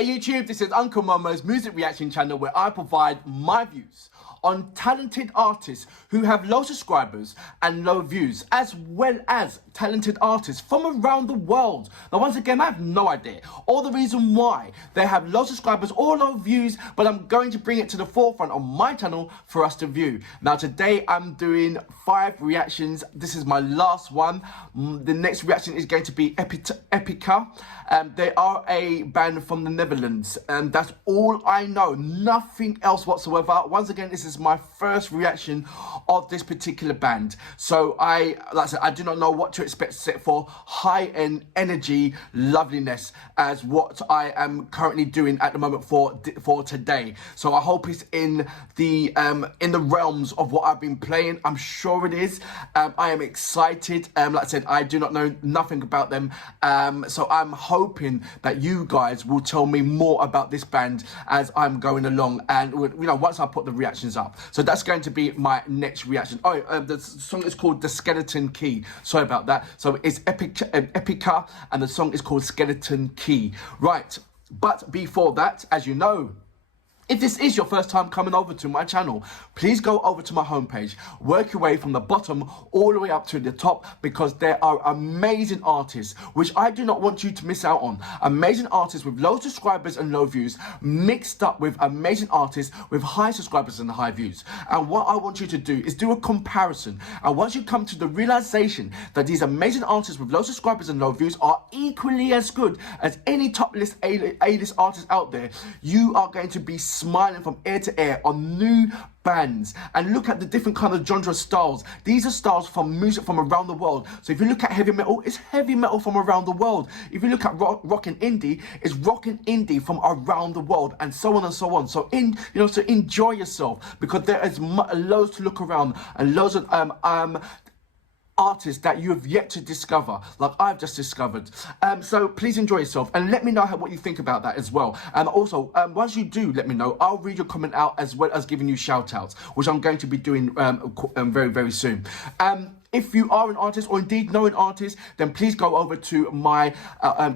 Hey YouTube, this is Uncle Momo's music reaction channel where I provide my views on talented artists who have low subscribers and low views, as well as talented artists from around the world. Now once again, I have no idea or the reason why they have low subscribers or low views, but I'm going to bring it to the forefront on my channel for us to view. Now today I'm doing 5 reactions. This is my last one. The next reaction is going to be Epica. They are a band from the Netherlands, and that's all I know, nothing else whatsoever. Once again, this is my first reaction of this particular band, so like I said, I do not know what to expect except for high-end energy loveliness as what I am currently doing at the moment for today. So I hope it's in the realms of what I've been playing. I'm sure it is. I am excited. Like I said, I do not know nothing about them, so I'm hoping that you guys will tell me more about this band as I'm going along, and you know, once I put the reactions up. So that's going to be my next reaction. The song is called The Skeleton Key. Sorry about that. So it's Epica, and the song is called Skeleton Key. Right, but before that, as you know, if this is your first time coming over to my channel, please go over to my homepage, work your way from the bottom all the way up to the top, because there are amazing artists, which I do not want you to miss out on. Amazing artists with low subscribers and low views, mixed up with amazing artists with high subscribers and high views. And what I want you to do is do a comparison. And once you come to the realization that these amazing artists with low subscribers and low views are equally as good as any top list A-list artists out there, you are going to be smiling from ear to ear on new bands. And look at the different kind of genre styles. These are styles from music from around the world. So if you look at heavy metal, it's heavy metal from around the world. If you look at rock and indie, it's rock and indie from around the world, and so on and so on. So so enjoy yourself, because there is loads to look around and loads of artists that you have yet to discover, like I've just discovered. So please enjoy yourself and let me know what you think about that as well. And also, once you do let me know, I'll read your comment out as well as giving you shout outs, which I'm going to be doing very, very soon. If you are an artist, or indeed know an artist, then please go over to my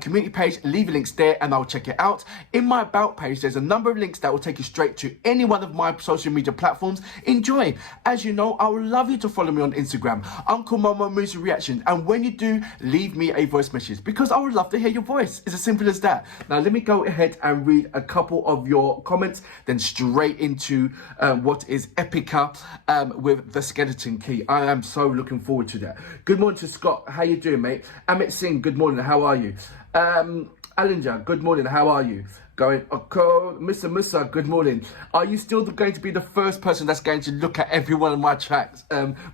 community page, leave links there and I'll check it out. In my about page, there's a number of links that will take you straight to any one of my social media platforms. Enjoy. As you know, I would love you to follow me on Instagram, Uncle Momo Music Reaction, and when you do, leave me a voice message, because I would love to hear your voice. It's as simple as that. Now let me go ahead and read a couple of your comments, then straight into what is Epica with The Skeleton Key. I am so looking forward to that. Good morning to Scott. How you doing, mate? Amit Singh, good morning. How are you? Alinger, good morning. How are you? Going, okay, Mr. Musa, good morning. Are you still going to be the first person that's going to look at every one of my tracks,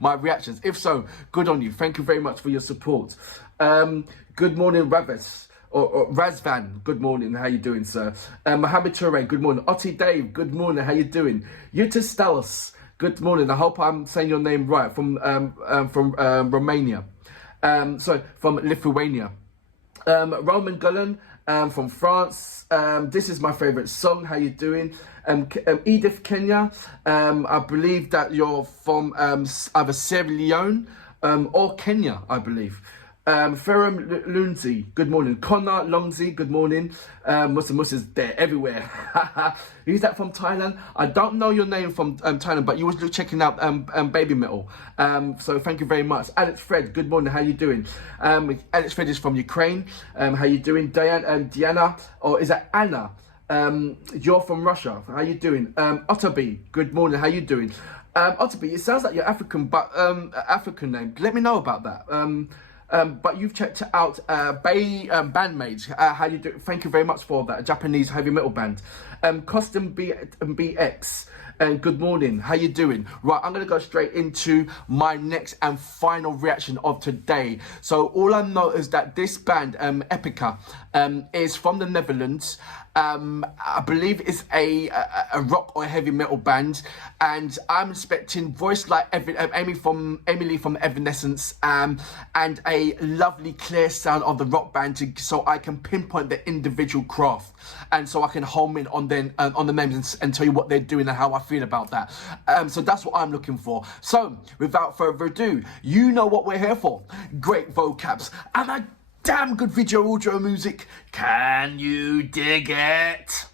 my reactions? If so, good on you. Thank you very much for your support. Good morning, Ravis. Or Razvan, good morning. How you doing, sir? Mohammed Toure, good morning. Otti Dave, good morning. How you doing? Jutta Stalos, good morning. I hope I'm saying your name right. From Romania. Sorry, from Lithuania. Roman Gullen from France. This is my favorite song. How you doing? Edith Kenya. I believe that you're from either Sierra Leone or Kenya, I believe. Ferrum Lunzi, good morning. Connor Longzi, good morning. Musa's there everywhere. Who's that from Thailand? I don't know your name from Thailand, but you was checking out Baby Metal. So thank you very much. Alex Fred, good morning. How you doing? Alex Fred is from Ukraine. How you doing? Diana, or is that Anna? You're from Russia. How you doing? Otterby, good morning. How you doing? Otterby, it sounds like you're African, but African name. Let me know about that. But you've checked out Bandmates. How you do? Thank you very much for that. A Japanese heavy metal band. Custom BX. Good morning. How you doing? Right, I'm gonna go straight into my next and final reaction of today. So all I know is that this band, Epica, is from the Netherlands. I believe it's a rock or heavy metal band, and I'm expecting voice like Amy Lee from Evanescence, and a lovely clear sound of the rock band, so I can pinpoint the individual craft, and so I can home in on the names and tell you what they're doing and how I feel about that. So that's what I'm looking for. So without further ado, you know what we're here for. Great vocabs. And I damn good video audio music. Can you dig it?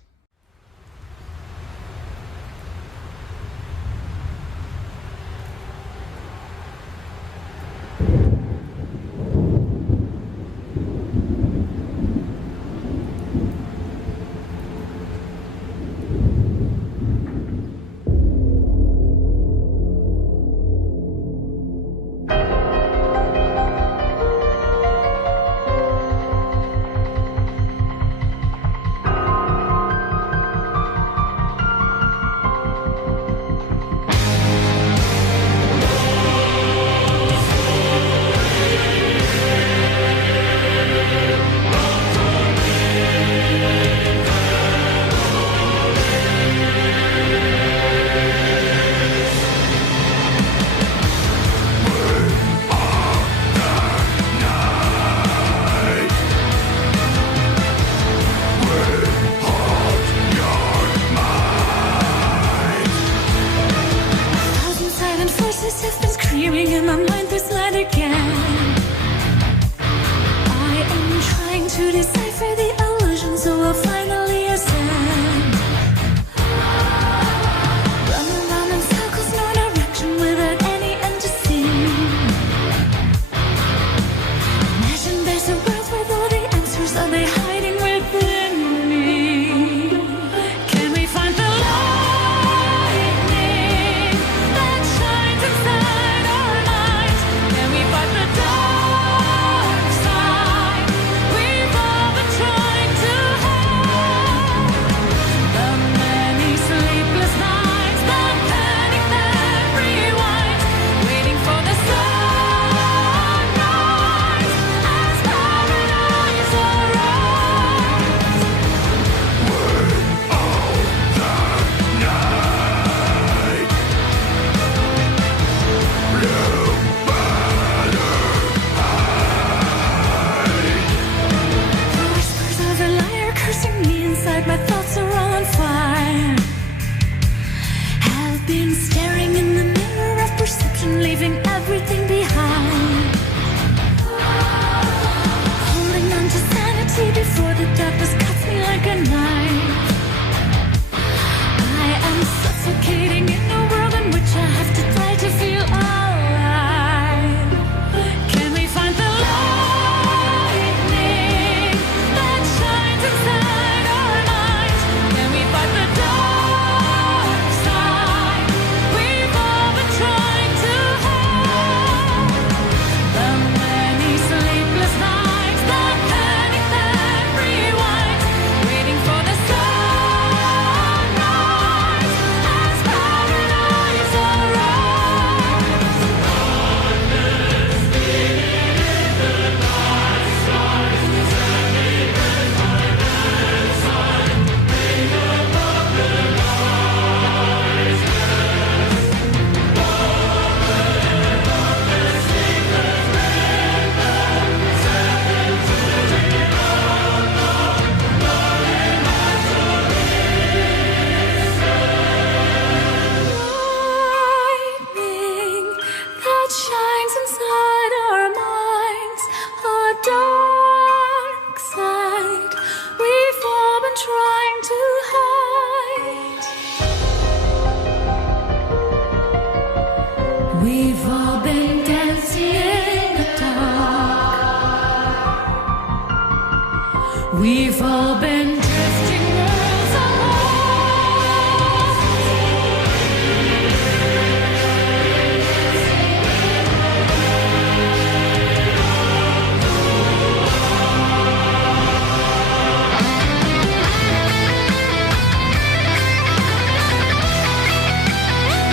We've all been drifting worlds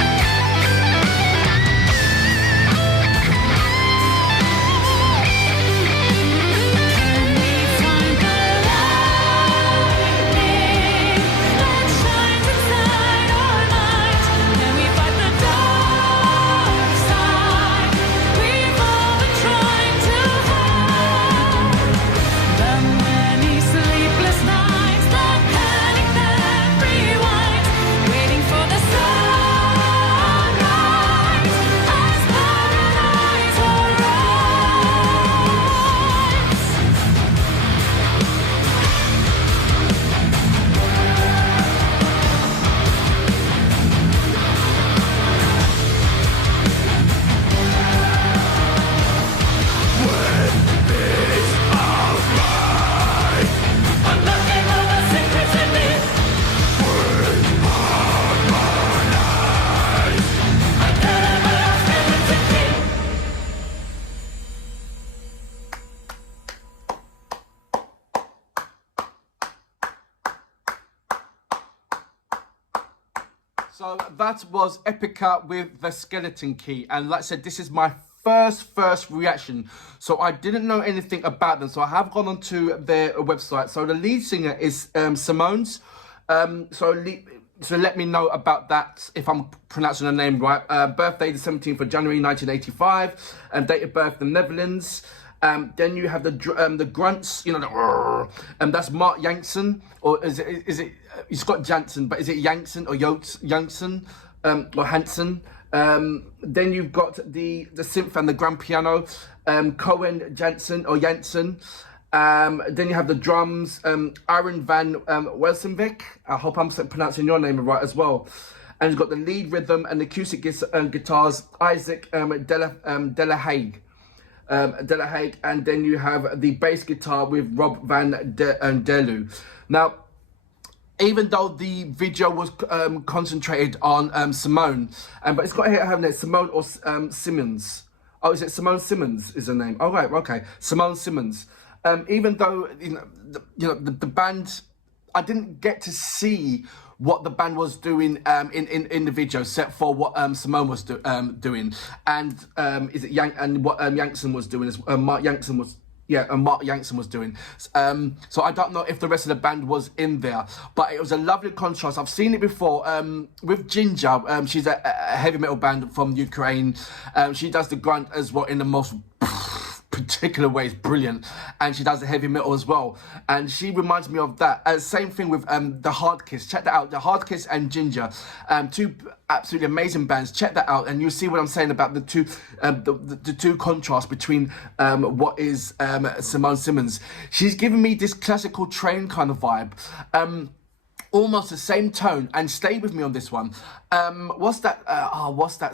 Can we find the light? So that was Epica with the Skeleton Key, and like I said, this is my first reaction, so I didn't know anything about them, so I have gone onto their website. So the lead singer is Simone's, so let me know about that if I'm pronouncing her name right. Birthday the 17th of January 1985, and date of birth the Netherlands. Then you have the grunts, you know, and that's Mark Jansen, or is it it's got Jansen, but is it Jansen or Jansen or Hansen? Then you've got the synth and the grand piano, Cohen Jansen or Jansen. Then you have the drums, Aaron van Welsenbeek. I hope I'm pronouncing your name right as well. And you've got the lead rhythm and acoustic guitars, Isaac Delahaye. And then you have the bass guitar with Rob van Derlu. Now, even though the video was concentrated on Simone, but it's got here having it Simone or Simmons. Oh, is it Simone Simmons is her name? Oh, right, okay, Simone Simmons. Even though the band, I didn't get to see what the band was doing in the video, except for what Simone was doing, and is it and what Jansen was doing as Mark Jansen was. Yeah, and Mark Jansen was doing. So I don't know if the rest of the band was in there, but it was a lovely contrast. I've seen it before with Ginger. She's a heavy metal band from Ukraine. She does the grunt as well in the most particular way. It's brilliant, and she does the heavy metal as well, and she reminds me of that. Same thing with the Hard Kiss. Check that out, the Hard Kiss and Ginger, two absolutely amazing bands. Check that out, and you'll see what I'm saying about the two the two contrasts between what is Simone Simmons. She's giving me this classical train kind of vibe, almost the same tone, and stay with me on this one. What's that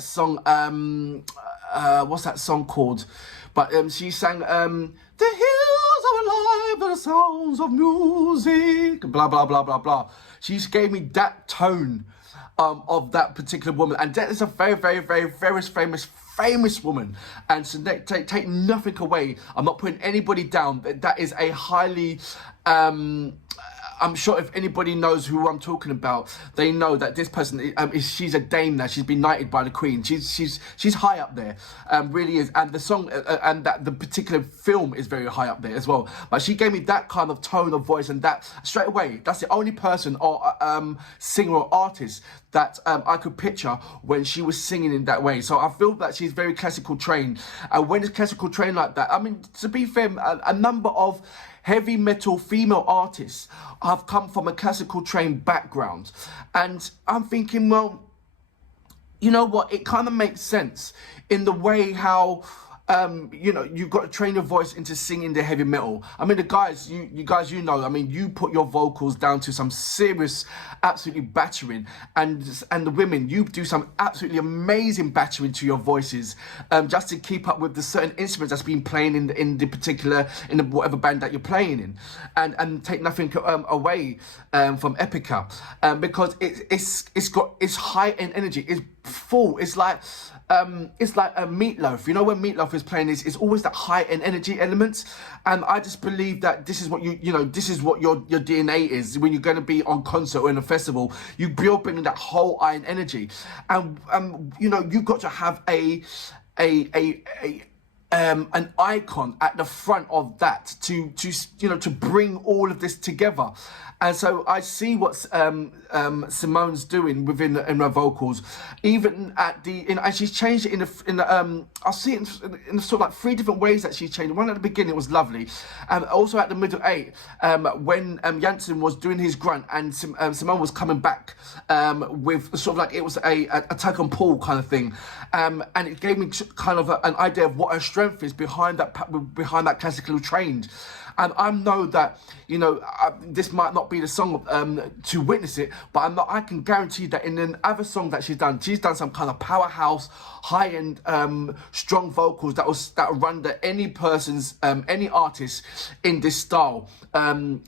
song? What's that song called? But she sang, the hills are alive with the sounds of music, blah, blah, blah, blah, blah. She just gave me that tone of that particular woman. And that is a very, very, very, very famous woman. And so take nothing away. I'm not putting anybody down. That is a highly... I'm sure if anybody knows who I'm talking about, they know that this person she's a dame now. She's been knighted by the Queen. She's high up there, really is. And the song and that the particular film is very high up there as well. But she gave me that kind of tone of voice, and that straight away, that's the only person or singer or artist that I could picture when she was singing in that way. So I feel that she's very classical trained. And when it's classical trained like that, I mean, to be fair, a number of heavy metal female artists have come from a classical trained background, and I'm thinking, well, you know what, it kind of makes sense in the way how you've got to train your voice into singing the heavy metal. I mean, the guys, you guys, I mean, you put your vocals down to some serious, absolutely battering, and the women, you do some absolutely amazing battering to your voices, just to keep up with the certain instruments that's been playing in the whatever band that you're playing in, and take nothing away from Epica, because it's high in energy, it's full, it's like a Meatloaf. You know, when Meatloaf is playing, it's always that high in energy elements, and I just believe that this is what this is what your DNA is when you're going to be on concert or in a festival. You're bringing that whole iron energy, and you've got to have an icon at the front of that to bring all of this together. And so I see what Simone's doing within in her vocals, even at and she's changed it in the I'll see it in sort of like 3 different ways that she's changed. One at the beginning was lovely, and also at the middle 8, when Jansen was doing his grunt and Simone was coming back with sort of like it was a tug and pull kind of thing, and it gave me kind of an idea of what her strength is behind that classical trained. And I know that, this might not be the song to witness it, but I can guarantee that in another song that she's done some kind of powerhouse, high-end, strong vocals that will run any person's, any artist in this style, run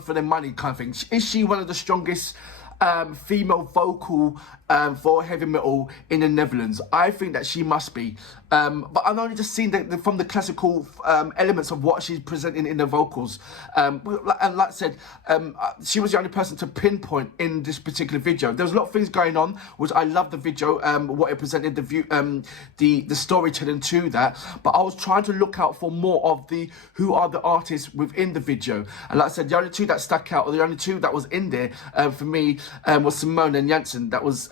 for their money kind of thing. Is she one of the strongest female vocal for heavy metal in the Netherlands. I think that she must be. But I've only just seen from the classical elements of what she's presenting in the vocals. And like I said, she was the only person to pinpoint in this particular video. There was a lot of things going on, which I love the video, what it presented, the storytelling to that. But I was trying to look out for more of who are the artists within the video. And like I said, the only two that stuck out, or the only two that was in there for me, was Simone and Janssen. That was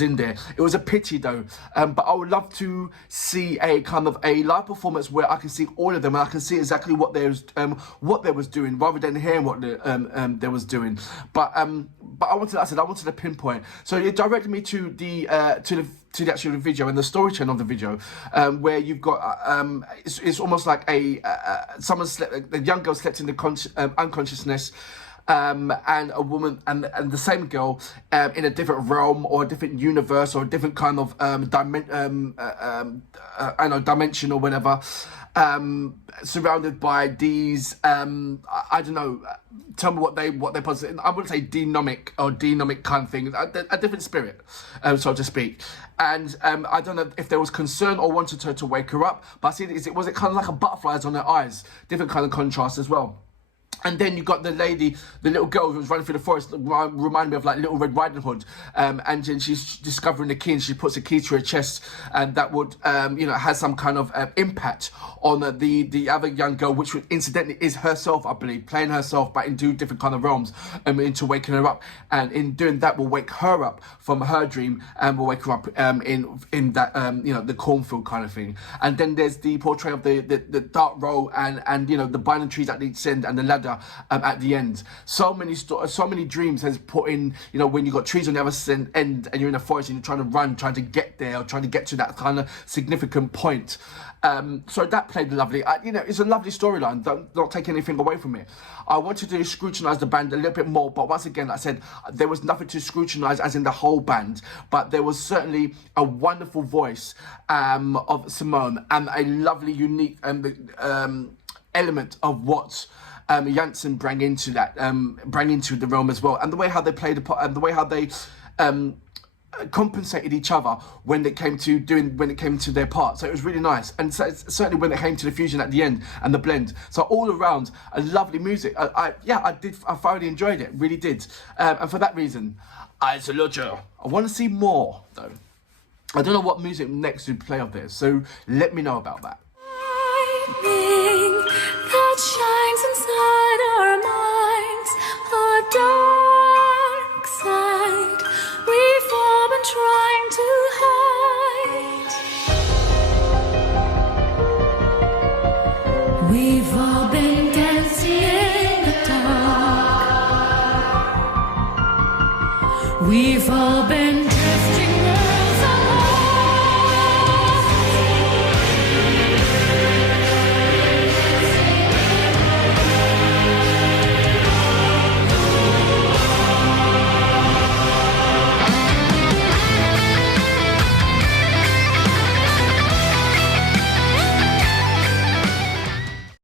in there. It was a pity though, but I would love to see a kind of a live performance where I can see all of them and I can see exactly what they was doing, rather than hearing what they was doing. But I wanted to pinpoint. So it directed me to the actual video and the storytelling of the video, where you've got it's almost like someone slept, a young girl slept in the unconsciousness. And a woman and the same girl in a different realm or a different universe or a different kind of dimension or whatever, surrounded by these I don't know, tell me what they posit. I wouldn't say demonic kind of thing, a different spirit, so to speak. And I don't know if there was concern or wanted her to wake her up, but I see was it kind of like a butterflies on her eyes, different kind of contrast as well. And then you got the little girl who was running through the forest, reminded me of like Little Red Riding Hood. And then she's discovering the key, and she puts a key to her chest, and that would, has some kind of impact on the other young girl, which incidentally is herself, I believe, playing herself, but in two different kind of realms, into waking her up. And in doing that, will wake her up from her dream, and will wake her up in that the cornfield kind of thing. And then there's the portrayal of the dark road and the binding trees at the end and the ladder. At the end, so many dreams has put in. When you got trees on the other end and you're in a forest and you're trying to run, trying to get there, or trying to get to that kind of significant point. So that played lovely. It's a lovely storyline. Don't take anything away from it. I wanted to scrutinise the band a little bit more, but once again, like I said, there was nothing to scrutinise as in the whole band. But there was certainly a wonderful voice of Simone and a lovely, unique element of what Janssen bring into the realm as well, and the way how they played the part, and the way how they compensated each other when it came to their part. So it was really nice, and so certainly when it came to the fusion at the end and the blend. So all around, a lovely music. I thoroughly enjoyed it, really did, and for that reason, I salute you. I want to see more though. I don't know what music next to play of this, so let me know about that. That shines inside our minds, a dark side we've all been trying to hide. We've all been dancing in the dark. We've all been drifting.